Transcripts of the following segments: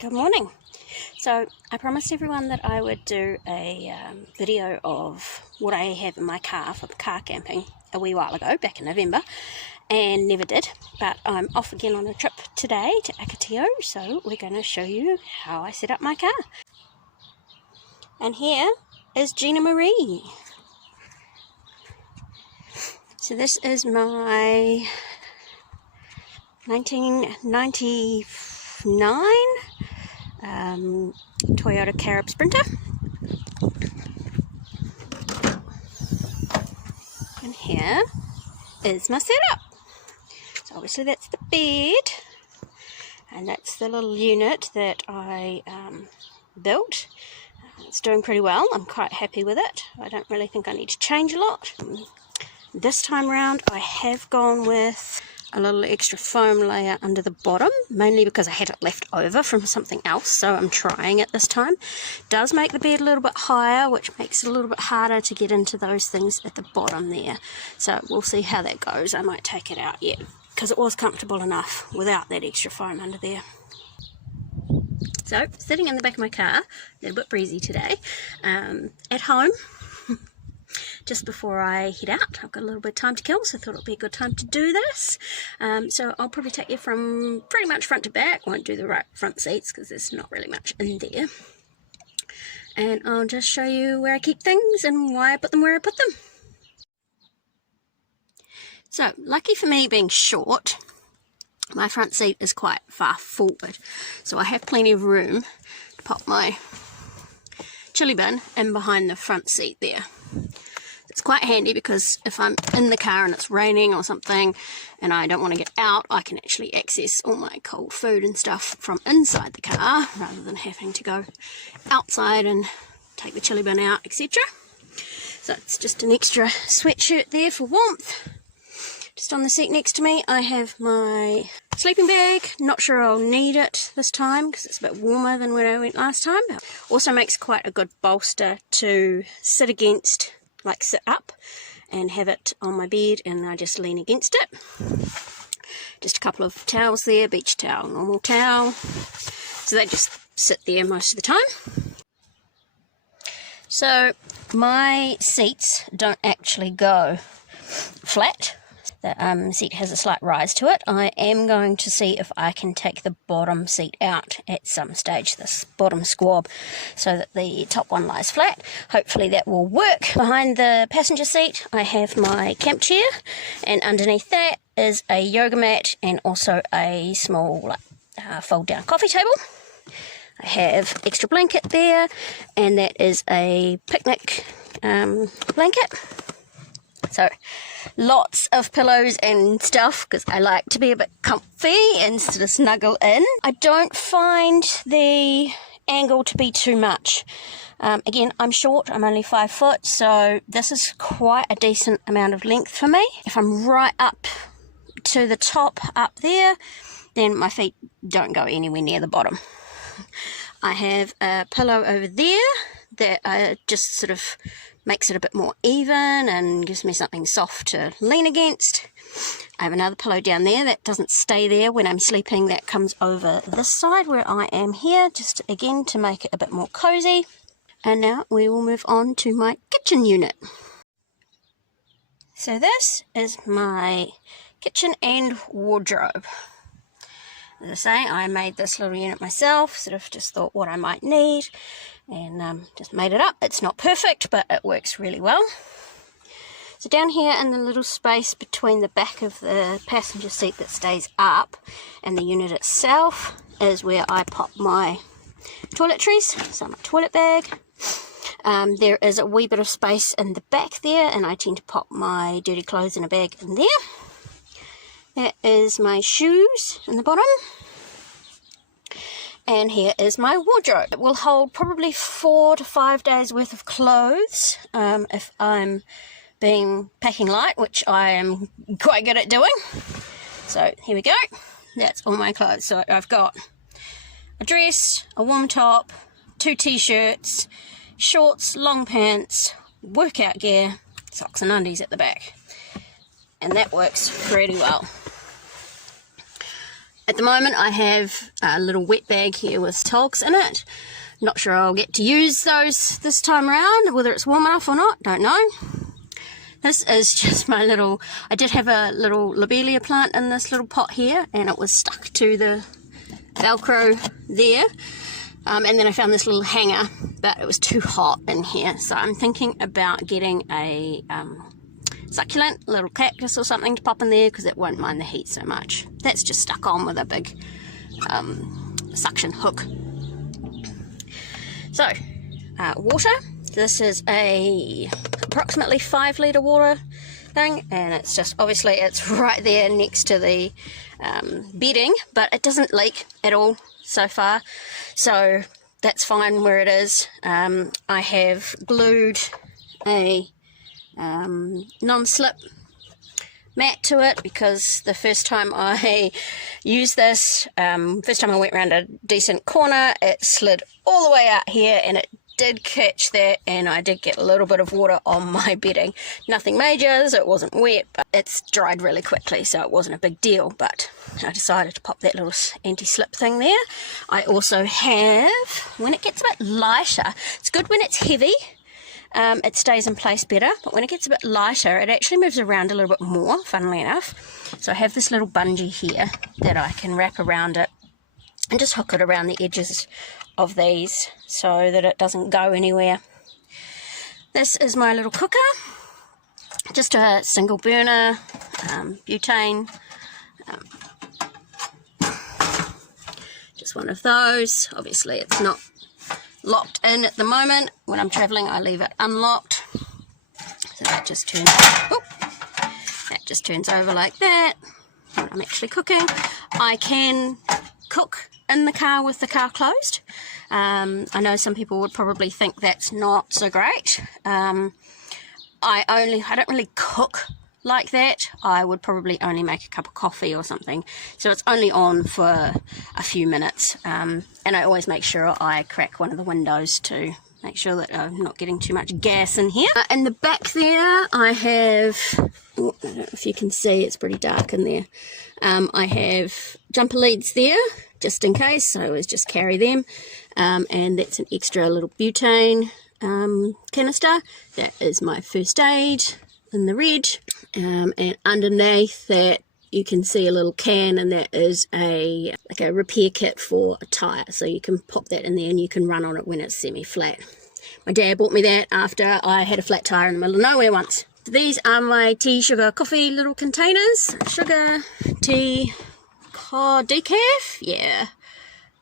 Good morning. So I promised everyone that I would do a video of what I have in my car for car camping a wee while ago, back in November, and never did. But I'm off again on a trip today to Akatio, so we're going to show you how I set up my car. And here is Gina Marie. So this is my 1999 Toyota Carib Sprinter, and here is my setup. So obviously that's the bed, and that's the little unit that I built. It's doing pretty well. I'm quite happy with it. I don't really think I need to change a lot. This time around I have gone with a little extra foam layer under the bottom, mainly because I had it left over from something else, so I'm trying it this time. It does make the bed a little bit higher, which makes it a little bit harder to get into those things at the bottom there. So we'll see how that goes. I might take it out yet, because it was comfortable enough without that extra foam under there. So, sitting in the back of my car, a little bit breezy today, at home, just before I head out. I've got a little bit of time to kill, so I thought it would be a good time to do this. So I'll probably take you from pretty much front to back. Won't do the right front seats because there's not really much in there. And I'll just show you where I keep things and why I put them where I put them. So, lucky for me being short, my front seat is quite far forward. So I have plenty of room to pop my chili bin in behind the front seat there. It's quite handy because if I'm in the car and it's raining or something and I don't want to get out, I can actually access all my cold food and stuff from inside the car rather than having to go outside and take the chili bin out, etc. So it's just an extra sweatshirt there for warmth. Just on the seat next to me I have my sleeping bag. Not sure I'll need it this time because it's a bit warmer than when I went last time. But also makes quite a good bolster to sit against, like sit up and have it on my bed and I just lean against it. Just a couple of towels there, beach towel, normal towel. So they just sit there most of the time. So my seats don't actually go flat. The seat has a slight rise to it. I am going to see if I can take the bottom seat out at some stage, this bottom squab, so that the top one lies flat. Hopefully that will work. Behind the passenger seat I have my camp chair, and underneath that is a yoga mat and also a small fold down coffee table. I have extra blanket there, and that is a picnic blanket. So lots of pillows and stuff because I like to be a bit comfy and sort of snuggle in. I don't find the angle to be too much. Again, I'm short, I'm only 5 foot, so this is quite a decent amount of length for me. If I'm right up to the top up there, then my feet don't go anywhere near the bottom. I have a pillow over there that just sort of makes it a bit more even and gives me something soft to lean against. I have another pillow down there that doesn't stay there when I'm sleeping, that comes over this side where I am here, just again to make it a bit more cozy. And now we will move on to my kitchen unit. So this is my kitchen and wardrobe. As I say, I made this little unit myself, sort of just thought what I might need, and just made it up. It's not perfect, but it works really well. So down here in the little space between the back of the passenger seat that stays up and the unit itself is where I pop my toiletries, so my toilet bag. There is a wee bit of space in the back there, and I tend to pop my dirty clothes in a bag in there. That is my shoes in the bottom. And here is my wardrobe. It will hold probably 4 to 5 days worth of clothes if I'm packing light, which I am quite good at doing. So here we go. That's all my clothes. So I've got a dress, a warm top, 2 t-shirts, shorts, long pants, workout gear, socks and undies at the back. And that works pretty well. At the moment I have a little wet bag here with togs in it. Not sure I'll get to use those this time around, whether it's warm enough or not, don't know. This is just my little, I did have a little lobelia plant in this little pot here, and it was stuck to the Velcro there. And then I found this little hanger, but it was too hot in here. So I'm thinking about getting a succulent, little cactus or something to pop in there, because it won't mind the heat so much. That's just stuck on with a big suction hook. So, water. This is a approximately 5 litre water thing, and it's just, obviously it's right there next to the bedding, but it doesn't leak at all so far, so that's fine where it is. I have glued a non-slip mat to it, because the first time I used this, first time I went around a decent corner, it slid all the way out here, and it did catch that, and I did get a little bit of water on my bedding. Nothing major, so it wasn't wet, but it's dried really quickly, so it wasn't a big deal. But I decided to pop that little anti-slip thing there. I also have, when it gets a bit lighter, it's good when it's heavy, it stays in place better, but when it gets a bit lighter, it actually moves around a little bit more, funnily enough. So I have this little bungee here that I can wrap around it and just hook it around the edges of these so that it doesn't go anywhere. This is my little cooker, just a single burner, butane, just one of those. Obviously it's not locked in at the moment. When I'm traveling I leave it unlocked, so that just turns over like that when I'm actually cooking. I can cook in the car with the car closed. I know some people would probably think that's not so great. I don't really cook like that. I would probably only make a cup of coffee or something, so it's only on for a few minutes, and I always make sure I crack one of the windows to make sure that I'm not getting too much gas in here. In the back there I have, I don't know if you can see, it's pretty dark in there. I have jumper leads there just in case, so I always just carry them, and that's an extra little butane canister. That is my first aid in the red, and underneath that you can see a little can, and that is a repair kit for a tyre, so you can pop that in there and you can run on it when it's semi-flat. My dad bought me that after I had a flat tyre in the middle of nowhere once. These are my tea, sugar, coffee little containers. Sugar, tea, decaf, yeah.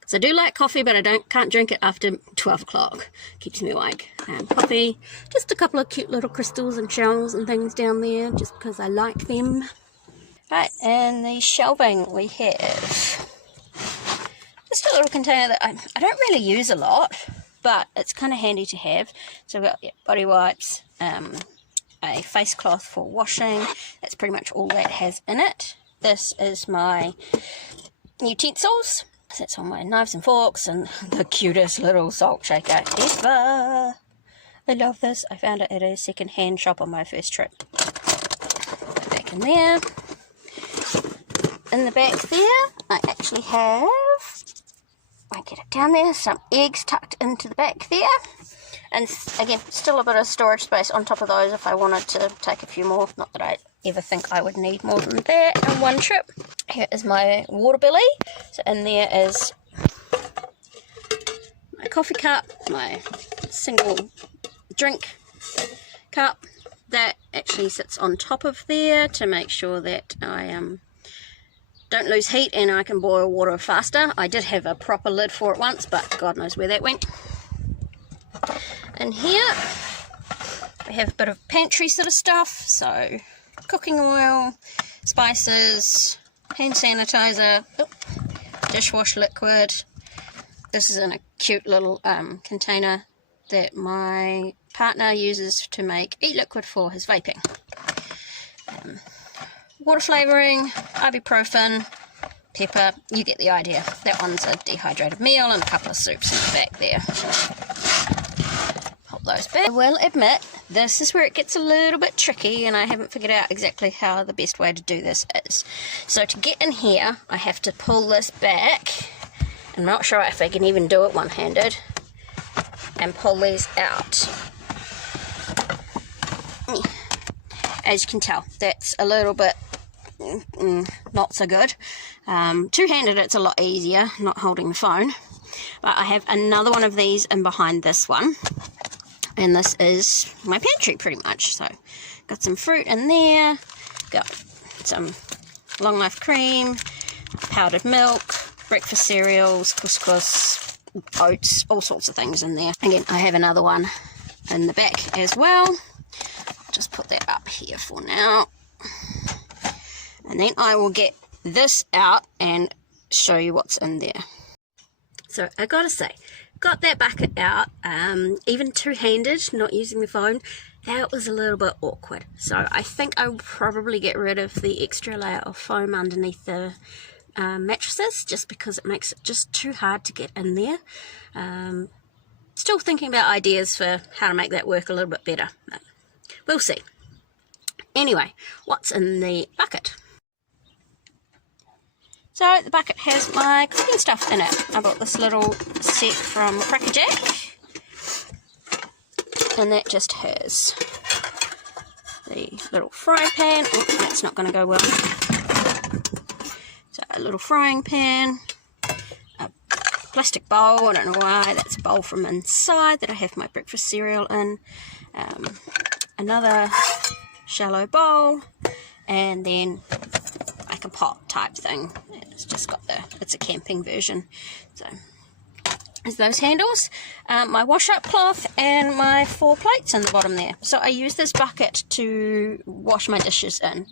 So I do like coffee, but I can't drink it after 12 o'clock. Keeps me awake. Coffee, just a couple of cute little crystals and shells and things down there, just because I like them. Right, and the shelving we have just a little container that I don't really use a lot, but it's kind of handy to have. So we've got body wipes, a face cloth for washing. That's pretty much all that has in it. This is my utensils. That's all my knives and forks, and the cutest little salt shaker ever. I love this. I found it at a second-hand shop on my first trip. Back in there. In the back there, I actually have, I get it down there, some eggs tucked into the back there. And again, still a bit of storage space on top of those if I wanted to take a few more. Not that I ever think I would need more than that in one trip. Here is my water billy. So in there is my coffee cup, my single drink cup. That actually sits on top of there to make sure that I don't lose heat and I can boil water faster. I did have a proper lid for it once, but God knows where that went. In here we have a bit of pantry sort of stuff, so cooking oil, spices, hand sanitizer, dishwash liquid. This is in a cute little container that my partner uses to make e-liquid for his vaping. Water flavouring, ibuprofen, pepper, you get the idea. That one's a dehydrated meal and a couple of soups in the back there. Pop those back. I will admit this is where it gets a little bit tricky, and I haven't figured out exactly how the best way to do this is. So to get in here, I have to pull this back. I'm not sure if I can even do it one-handed, and pull these out. As you can tell, that's a little bit not so good. Two-handed, it's a lot easier, not holding the phone. But I have another one of these in behind this one. And this is my pantry pretty much. So got some fruit in there, got some long life cream, powdered milk, breakfast cereals, couscous, oats, all sorts of things in there. Again, I have another one in the back as well. I'll just put that up here for now. And then I will get this out and show you what's in there. So I gotta say, got that bucket out, even two-handed, not using the phone, that was a little bit awkward. So I think I will probably get rid of the extra layer of foam underneath the mattresses, just because it makes it just too hard to get in there. Still thinking about ideas for how to make that work a little bit better, but we'll see. Anyway, what's in the bucket? So the bucket has my cooking stuff in it. I bought this little set from Cracker Jack, and that just has the little frying pan. Oh, that's not going to go well. So a little frying pan, a plastic bowl, I don't know why, that's a bowl from inside that I have my breakfast cereal in, another shallow bowl, and then like a pot type thing. It's just got it's a camping version. So there's those handles, my wash up cloth, and my 4 plates in the bottom there. So I use this bucket to wash my dishes in.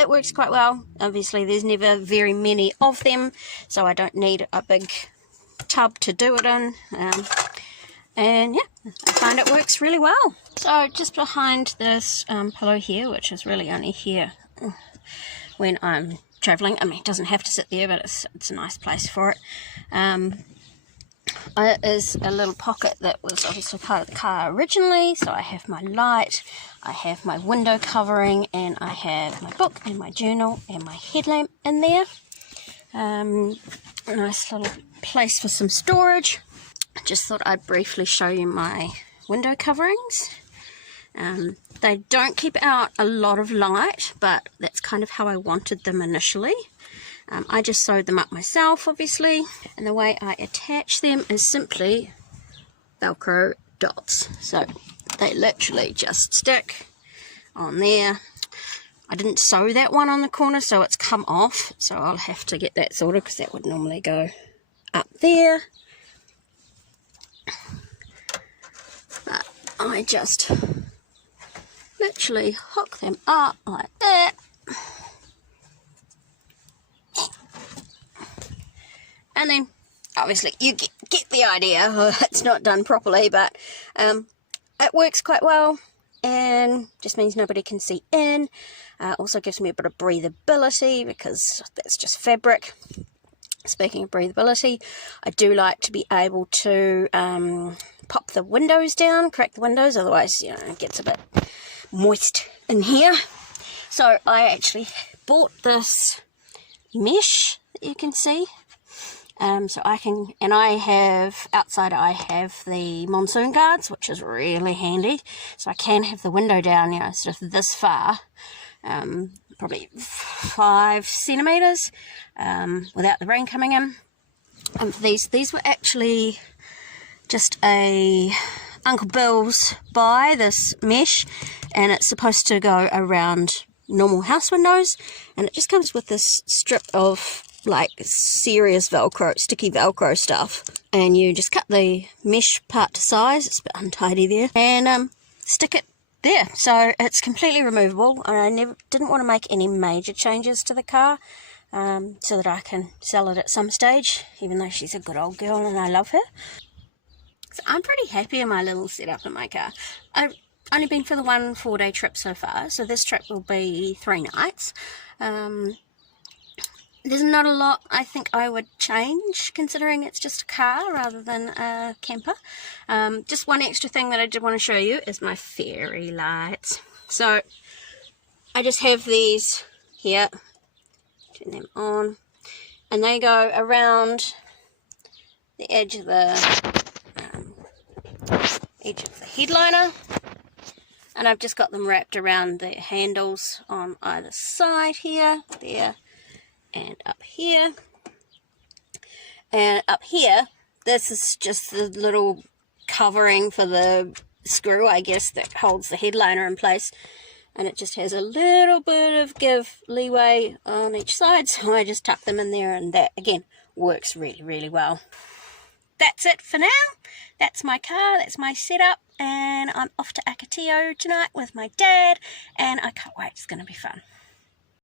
It works quite well. Obviously there's never very many of them, so I don't need a big tub to do it in. And yeah, I find it works really well. So just behind this pillow here, which is really only here when I'm travelling. I mean, it doesn't have to sit there, but it's a nice place for it. Is a little pocket that was obviously part of the car originally. So I have my light, I have my window covering, and I have my book and my journal and my headlamp in there. A nice little place for some storage. I just thought I'd briefly show you my window coverings. They don't keep out a lot of light, but that's kind of how I wanted them initially. I just sewed them up myself, obviously, and the way I attach them is simply Velcro dots. So they literally just stick on there. I didn't sew that one on the corner, so it's come off, so I'll have to get that sorted, because that would normally go up there. But I just literally hook them up like that, and then obviously you get the idea. It's not done properly, but it works quite well, and just means nobody can see in. Also gives me a bit of breathability, because that's just fabric. Speaking of breathability, I do like to be able to pop the windows down, crack the windows, otherwise, you know, it gets a bit moist in here. So I actually bought this mesh that you can see. So I can, and I have, outside I have the monsoon guards, which is really handy. So I can have the window down, you know, sort of this far, probably 5 centimetres, without the rain coming in. These were actually just a Uncle Bill's buy, this mesh, and it's supposed to go around normal house windows, and it just comes with this strip of like serious Velcro, sticky Velcro stuff, and you just cut the mesh part to size. It's a bit untidy there, and stick it there. So it's completely removable, and I didn't want to make any major changes to the car, so that I can sell it at some stage, even though she's a good old girl and I love her. So I'm pretty happy in my little setup in my car. I've only been for the 1 4-day trip so far, so this trip will be 3 nights. there's not a lot I think I would change, considering it's just a car rather than a camper. Just one extra thing that I did want to show you is my fairy lights. So I just have these here, turn them on, and they go around the edge of the headliner, and I've just got them wrapped around the handles on either side here, there, and up here. And up here, this is just the little covering for the screw, I guess, that holds the headliner in place, and it just has a little bit of leeway on each side, so I just tuck them in there, and that again works really, really well. That's it for now. That's my car, that's my setup, and I'm off to Akatio tonight with my dad, and I can't wait, it's going to be fun.